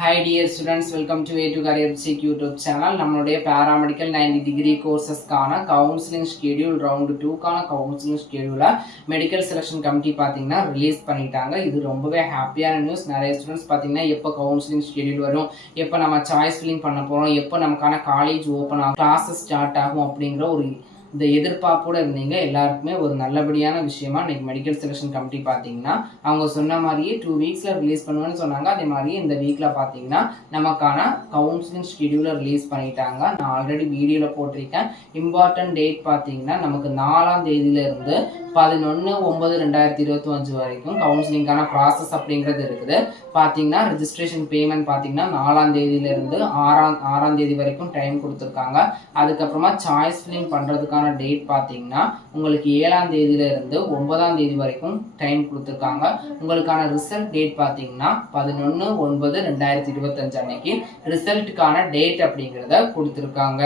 Hi dear students, welcome to A to Career Check YouTube channel. நம்மளுடைய paramedical 90 degree courses கான counseling schedule round 2 கான counseling schedule medical selection committee பாத்தீங்கன்னா release பண்ணிட்டாங்க. இது ரொம்பவே ஹாப்பியான நியூஸ். நிறைய ஸ்டூடண்ட்ஸ் பாத்தீங்கன்னா எப்போ counseling schedule வரும், எப்போ நம்ம சாய்ஸ் ஃபில்லிங் பண்ண போறோம், எப்போ நமக்கான காலேஜ் ஓபன் ஆகும், கிளாஸஸ் ஸ்டார்ட் ஆகும் அப்படிங்கிற ஒரு இந்த எதிர்பார்ப்போட இருந்தீங்க. எல்லாருக்குமே ஒரு நல்லபடியான விஷயமா இன்னைக்கு மெடிக்கல் செலெக்ஷன் கமிட்டி பார்த்தீங்கன்னா அவங்க சொன்ன மாதிரியே 2 வீக்ஸில் ரிலீஸ் பண்ணுவேன்னு சொன்னாங்க. அதே மாதிரியே இந்த வீக்கில் பார்த்தீங்கன்னா நமக்கான கவுன்சிலிங் ஷெடியூலை ரிலீஸ் பண்ணிட்டாங்க. நான் ஆல்ரெடி வீடியோவில் போட்டிருக்கேன். இம்பார்ட்டன்ட் டேட் பார்த்தீங்கன்னா நமக்கு 4ஆம் தேதியிலிருந்து 11/9/2025 வரைக்கும் கவுன்சிலிங்கான ப்ராசஸ் அப்படிங்கிறது இருக்குது. பார்த்தீங்கன்னா ரெஜிஸ்ட்ரேஷன் பேமெண்ட் பார்த்தீங்கன்னா 4ஆம் தேதியிலிருந்து 6ஆம் தேதி வரைக்கும் டைம் கொடுத்துருக்காங்க. அதுக்கப்புறமா சாய்ஸ் ஃபில்லிங் பண்ணுறதுக்கான டேட் பார்த்தீங்கன்னா உங்களுக்கு 7ஆம் தேதியிலிருந்து 9ஆம் தேதி வரைக்கும் டைம் கொடுத்துருக்காங்க. உங்களுக்கான ரிசல்ட் டேட் பார்த்தீங்கன்னா 11/9/2025 அன்னைக்கு ரிசல்ட்டுக்கான டேட் அப்படிங்கிறத கொடுத்துருக்காங்க.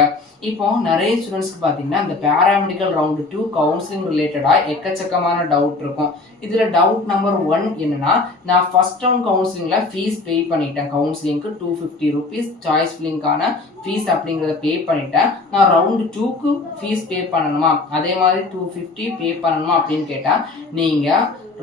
இப்போ நிறைய ஸ்டூடெண்ட்ஸ்க்கு பார்த்தீங்கன்னா இந்த பேராமெடிக்கல் ரவுண்ட் 2 கவுன்சிலிங் ரிலேட்டடாக எக்கச்சக்கமான டவுட் இருக்கும். இதுல டவுட் நம்பர் 1 என்னன்னா, நான் ஃபர்ஸ்ட் ரவுண்ட் கவுன்சிலிங்ல ஃபீஸ் பே பண்ணிட்டேன். கவுன்சிலிங்க்கு 250 rupees சாய்ஸ் ஃபில்லிங்கான ஃபீஸ் அப்படிங்கறத பே பண்ணிட்டேன். நான் ரவுண்ட் 2க்கு ஃபீஸ் பே பண்ணணுமா, அதே மாதிரி 250 பே பண்ணணுமா அப்படின்னு கேட்டா, நீங்க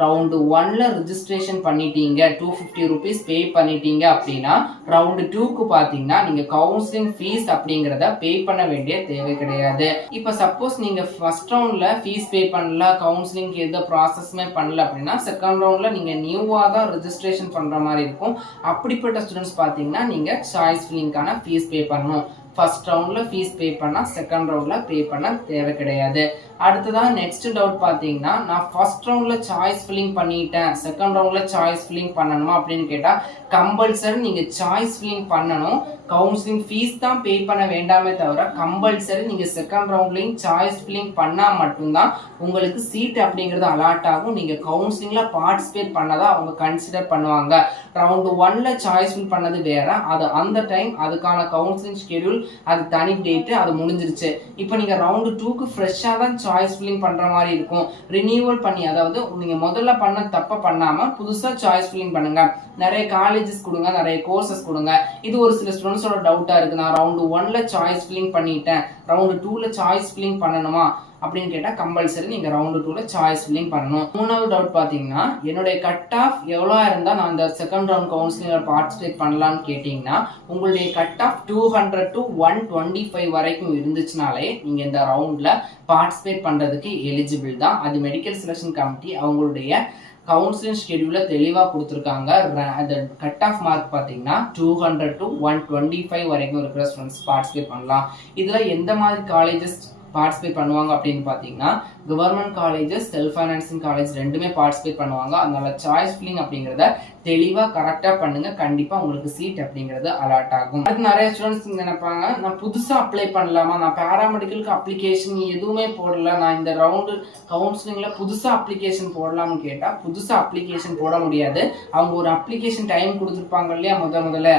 ரவுண்ட் 1ல ரெஜிஸ்ட்ரேஷன் பண்ணிட்டீங்க, 250 rupees பே பண்ணிட்டீங்க அப்படின்னா ரவுண்ட் 2க்கு பாத்தீங்கன்னா நீங்க கவுன்சிலிங் ஃபீஸ் அப்படிங்கறத பே பண்ண வேண்டிய தேவை கிடையாது. இப்ப சப்போஸ் நீங்க ஃபர்ஸ்ட் ரவுண்ட்ல ஃபீஸ் பே பண்ணல, கவுன்சிலிங் எந்த ப்ராசஸ்மே பண்ணல அப்படின்னா செகண்ட் ரவுண்ட்ல நீங்க நியூவா தான் ரெஜிஸ்ட்ரேஷன் பண்ற மாதிரி இருக்கும். அப்படிப்பட்ட ஸ்டூடெண்ட்ஸ் பாத்தீங்கன்னா நீங்க சாய்ஸ் ஃபில்லிங்கான ஃபீஸ் பே பண்ணணும். ஃபர்ஸ்ட் ரவுண்ட்ல ஃபீஸ் பே பண்ணா செகண்ட் ரவுண்ட்ல பே பண்ண தேவை கிடையாது. அடுத்ததான் நெக்ஸ்ட் டவுட் பாத்தீங்கன்னா, நான் ஃபர்ஸ்ட் ரவுண்ட்ல சாய்ஸ் ஃபில்லிங் பண்ணிட்டேன், செகண்ட் ரவுண்ட்ல சாய்ஸ் ஃபில்லிங் பண்ணணுமா அப்படின்னு கேட்டா கம்பல்சரி நீங்க சாய்ஸ் ஃபில்லிங் பண்ணணும். கவுன்சிலிங் ஃபீஸ் தான் பே பண்ண வேண்டாமே தவிர கம்பல்சரி நீங்க செகண்ட் ரவுண்ட்லயும் சாய்ஸ் ஃபில்லிங் பண்ணா மட்டும்தான் உங்களுக்கு சீட் அப்படிங்கிறது அலாட் ஆகும். நீங்க கவுன்சிலிங்ல பார்ட்டிசிபேட் பண்ணதா அவங்க கன்சிடர் பண்ணுவாங்க. ரவுண்ட் 1ல சாய்ஸ் ஃபில் பண்ணது வேற, அது அந்த டைம் அதுக்கான கவுன்சிலிங் ஷெட்யூல் அது தனி டேட், அது முடிஞ்சிருச்சு. இப்போ நீங்க ரவுண்ட் 2க்கு ஃப்ரெஷ்ஷா தான் சாய்ஸ் ஃபில்லிங் பண்ற மாதிரி இருக்கும். ரினியூவல் பண்ணி, அதாவது நீங்க முதல்ல பண்ண தப்ப பண்ணாம புதுசா சாய்ஸ் ஃபில்லிங் பண்ணுங்க. நிறைய காலேஜஸ் கொடுங்க, நிறைய கோர்சஸ் கொடுங்க. இது ஒரு சில ஸ்டூடெண்ட்ஸோட டவுட்டா இருக்கு. நான் ரவுண்ட் 1ல சாய்ஸ் ஃபில்லிங் பண்ணிட்டேன், ரவுண்ட் 2ல சாய்ஸ் ஃபில்லிங் பண்ணணுமா அப்படின்னு கேட்டா கம்பல்சரி நீங்க ரவுண்ட் 2ல சாய்ஸ் ஃபில்லிங் பண்ணணும். மூணாவது டவுட் பாத்தீங்கன்னா, என்னுடைய கட் ஆஃப் எவ்வளோ இருந்தா நான் அந்த செகண்ட் ரவுண்ட் கவுன்சிலிங்ல பார்ட்டிசிபேட் பண்ணலாம்னு கேட்டீங்கன்னா, உங்களுடைய கட் ஆஃப் 200 to 125 வரைக்கும் இருந்துச்சுனாலே நீங்க இந்த ரவுண்ட்ல பார்ட்டிசிபேட் பண்றதுக்கு எலிஜிபிள் தான். அது மெடிக்கல் செலெக்ஷன் கமிட்டி அவங்களுடைய கவுன்சிலிங் ஷெட்யூல தெளிவா கொடுத்துருக்காங்க. அந்த கட் ஆஃப் மார்க் பாத்தீங்கன்னா 200 to 125 வரைக்கும் இருக்கிற ஸ்டூடெண்ட்ஸ் பார்ட்டிசிபேட் பண்ணலாம். இதுல எந்த மாதிரி காலேஜஸ் பார்ட்டிசிபேட் பண்ணுவாங்க அப்படின்னு பாத்தீங்கன்னா, government colleges, self financing college ரெண்டுமே பார்ட்டிசிபேட் பண்ணுவாங்க. அதனால சாய்ஸ் ஃபில்லிங் அப்படிங்கறத தெளிவா கரெக்டா பண்ணுங்க, கண்டிப்பா உங்களுக்கு சீட் அப்படிங்கிறது அலாட் ஆகும். அதுக்கு நிறைய ஸ்டூடெண்ட்ஸ் நினைப்பாங்க, நான் புதுசா அப்ளை பண்ணலாமா, நான் பேராமெடிக்கலுக்கு அப்ளிகேஷன் எதுவுமே போடல, நான் இந்த ரவுண்டு கவுன்சிலிங்ல புதுசா அப்ளிகேஷன் போடலாம்னு கேட்டா புதுசா அப்ளிகேஷன் போட முடியாது. அவங்க ஒரு அப்ளிகேஷன் டைம் கொடுத்துருப்பாங்க இல்லையா, முதல்ல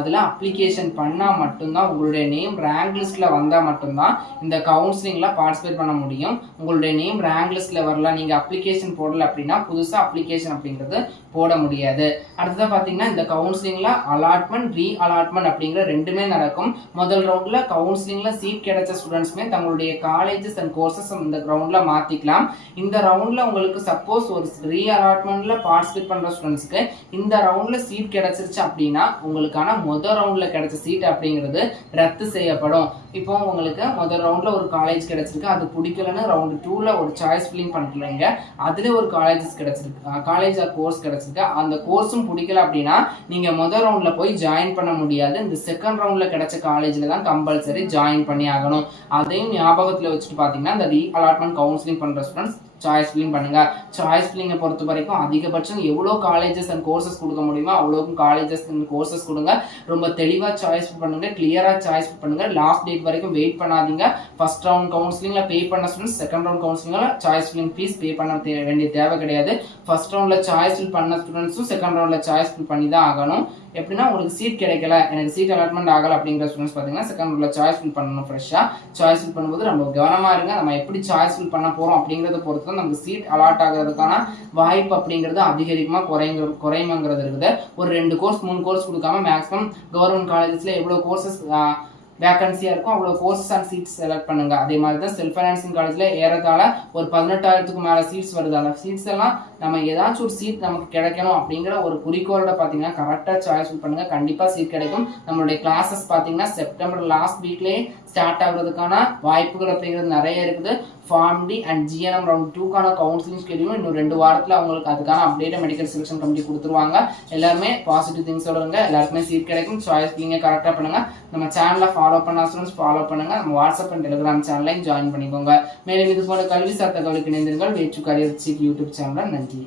அதுல அப்ளிகேஷன் பண்ணா மட்டும்தான் உங்களுடைய நேம் ரேங்க் லிஸ்ட்ல வந்தா மட்டும்தான் இந்த கவுன்சிலிங்ல பார்ட்டிசிபேட் பண்ண முடியும். உங்களுடைய நேம் ரேங்க் லிஸ்ட்ல வரல, நீங்க அப்ளிகேஷன் போடல அப்படின்னா புதுசா அப்ளிகேஷன் அப்படிங்கிறது போட முடியாது. அடுத்ததா பாத்தீங்கன்னா, இந்த கவுன்சிலிங்ல அலாட்மெண்ட், ரீ அலாட்மெண்ட் அப்படிங்கிற ரெண்டுமே நடக்கும். முதல் ரவுண்ட்ல கவுன்சிலிங்ல சீட் கிடைச்ச ஸ்டூடெண்ட்ஸ்மே தங்களுடைய காலேஜஸ் அண்ட் கோர்சஸ் இந்த ரவுண்ட்ல மாத்திக்கலாம். இந்த ரவுண்ட்ல உங்களுக்கு சப்போஸ் ஒரு ரீ அலாட்மெண்ட்ல பார்ட்டிசிபேட் பண்ற ஸ்டூடெண்ட்ஸ்க்கு இந்த ரவுண்ட்ல சீட் கிடைச்சிருச்சு அப்படின்னா உங்களுக்கான முதல் ரவுண்ட்ல கிடைச்ச சீட் அப்படிங்கிறது ரத்து செய்யப்படும். இப்போ உங்களுக்கு முதல் ரவுண்ட்ல ஒரு காலேஜ் கிடைச்சிருக்கு, அது பிடிக்கலன்னு ரவுண்ட் 2ல ஒரு சாய்ஸ் ஃபில்லிங் பண்றீங்க, அதுல ஒரு காலேஜஸ் கிடைச்சிருக்கு, காலேஜ் ஆர் கோர்ஸ் கிடைச்சிருக்கு, அந்த கோர்ஸும் பிடிக்கல அப்படின்னா நீங்க முதல் ரவுண்ட்ல போய் ஜாயின் பண்ண முடியாது. இந்த செகண்ட் ரவுண்ட்ல கிடைச்ச காலேஜ்ல தான் கம்பல்சரி ஜாயின் பண்ணி ஆகணும். அதையும் ஞாபகத்துல வச்சுட்டு பாத்தீங்கன்னா, இந்த ரீ அலாட்மெண்ட் கவுன்சிலிங் பண்ற ஸ்டூடெண்ட்ஸ் சாய்ஸ் ஃபில்லிங் பண்ணுங்க. சாய்ஸ் ஃபில்லிங்கை பொறுத்த வரைக்கும் அதிகபட்சம் எவ்வளோ காலேஜஸ் அண்ட் கோர்சஸ் கொடுக்க முடியுமோ அவ்வளோக்கும் காலேஜஸ் அண்ட் கோர்சஸ் கொடுங்க. ரொம்ப தெளிவாக சாய்ஸ் பண்ணுங்க, கிளியரா சாய்ஸ் பண்ணுங்க. லாஸ்ட் டேட் வரைக்கும் வெயிட் பண்ணாதீங்க. ஃபர்ஸ்ட் ரவுண்ட் கவுன்சிலிங்ல பே பண்ண ஸ்டூடெண்ட்ஸ் செகண்ட் ரவுண்ட் கவுன்சிலிங்ல சாய்ஸ் ஃபில்லிங் ஃபீஸ் பே பண்ண வேண்டிய தேவை கிடையாது. ஃபர்ஸ்ட் ரவுண்ட்ல சாய்ஸ் ஃபில் பண்ண ஸ்டூடெண்ட்ஸும் செகண்ட் ரவுண்ட்ல சாய்ஸ் ஃபில் பண்ணி தான் ஆகணும். எப்படின்னா உங்களுக்கு சீட் கிடைக்கல, எனக்கு சீட் அலாட்மெண்ட் ஆகலை அப்படிங்கிற ஸ்டூடெண்ட்ஸ் பார்த்தீங்கன்னா செகண்ட் ரவுண்டில் சாய்ஸ் ஃபில் பண்ணணும். ஃப்ரெஷ்ஷாக சாய்ஸ் ஃபில் பண்ணும்போது நம்ம கவனமாக இருங்க. நம்ம எப்படி சாய்ஸ் ஃபில் பண்ண போகிறோம் அப்படிங்கிறத பொறுத்து தான் நமக்கு சீட் அலாட் ஆகிறதுக்கான வாய்ப்பு அப்படிங்கிறது அதிகரிக்குமா குறையுமாங்கிறது இருக்குது. ஒரு 2 கோர்ஸ் 3 கோர்ஸ் கொடுக்காம மேக்ஸிமம் கவர்மெண்ட் காலேஜஸ்ல எவ்வளோ கோர்சஸ் வேகன்சியா இருக்கும் அவ்வளோ கோர்சஸ் அண்ட் சீட்ஸ் செலக்ட் பண்ணுங்க. அதே மாதிரி தான் செல்ஃப் ஃபைனான்சிங் காலேஜ்ல ஏறத்தாழ ஒரு 18,000க்கு மேல சீட்ஸ் வருது. அந்த சீட்ஸ் எல்லாம் நம்ம ஏதாச்சும் ஒரு சீட் நமக்கு கிடைக்கணும் அப்படிங்கிற ஒரு குறிக்கோளோட பார்த்தீங்கன்னா கரெக்டாக சாய்ஸ் பண்ணுங்க, கண்டிப்பாக சீட் கிடைக்கும். நம்மளுடைய கிளாஸஸ் பார்த்தீங்கன்னா செப்டம்பர் லாஸ்ட் வீக்லேயே ஸ்டார்ட் ஆகுறதுக்கான வாய்ப்புகள் அப்படிங்கிறது நிறைய இருக்குது. Pharm D and GNM round 2க்கான கவுன்சிலிங் ஸ்கெடியூல் இன்னும் 2 வாரத்தில் அவங்களுக்கு அதுக்கான அப்டேட்டை மெடிக்கல் செலெக்ஷன் கமிட்டி கொடுத்துருவாங்க. எல்லாருமே பாசிட்டிவ் திங்ஸ் சொல்லுங்க, எல்லாருக்குமே சீட் கிடைக்கும். சாய்ஸ் நீங்கள் கரெக்டாக பண்ணுங்க. நம்ம சேனலை ஃபாலோ பண்ண ஸ்டூடெண்ட்ஸ் ஃபாலோ பண்ணுங்க. நம்ம வாட்ஸ்அப் அண்ட் டெலிகிராம் சேனலையும் ஜாயின் பண்ணிக்கோங்க. மேலும் இது போல கல்வி சார்ந்த கல்விக்கு இணைந்திருங்கள். வேற்று கரியர் யூடியூப் சேனல். நன்றி.